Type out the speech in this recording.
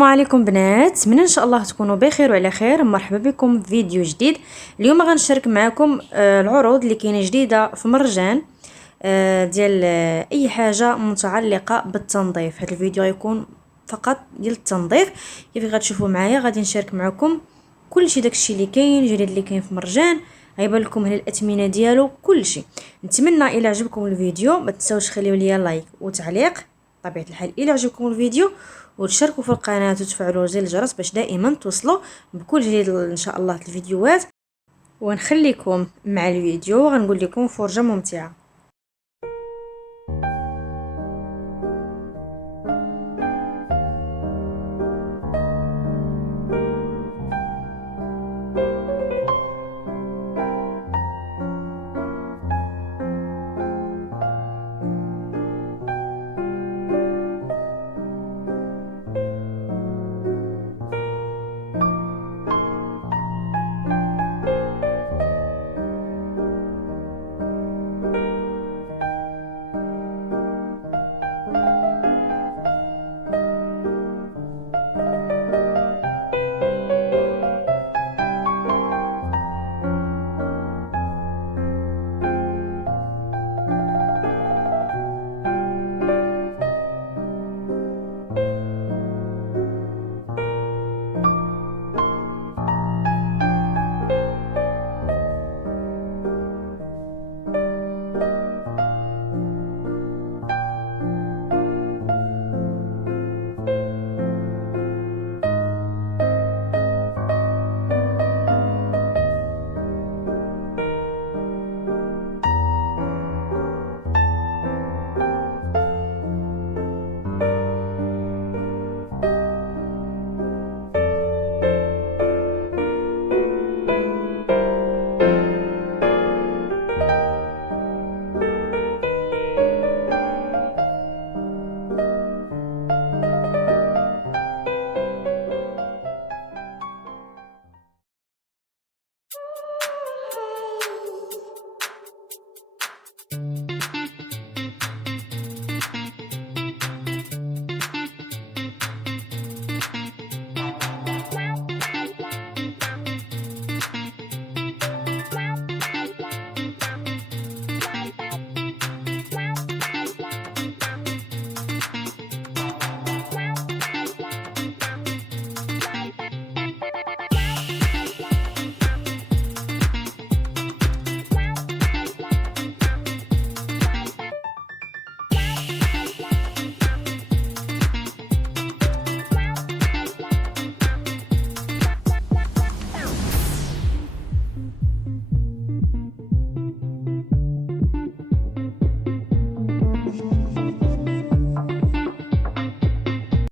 السلام عليكم بنات، من ان شاء الله تكونوا بخير وعلى خير. مرحبا بكم في فيديو جديد. اليوم غنشارك معكم العروض اللي كاينه جديده في مرجان ديال اي حاجه متعلقه بالتنظيف. هذا الفيديو غيكون فقط ديال التنظيف. كيف غتشوفوا معايا غادي نشارك معكم كلشي داكشي اللي كاين جديد اللي كاين في مرجان. غيبان لكم هنا الاثمنه ديالو كلشي. نتمنى الى عجبكم الفيديو ما تنساوش تخليو لي لايك وتعليق بطبيعه الحال الى عجبكم الفيديو، وتشاركوا في القناه وتفعلوا زر الجرس باش دائما توصلوا بكل جديد ان شاء الله الفيديوهات. ونخليكم مع الفيديو وغنقول لكم فرجه ممتعه.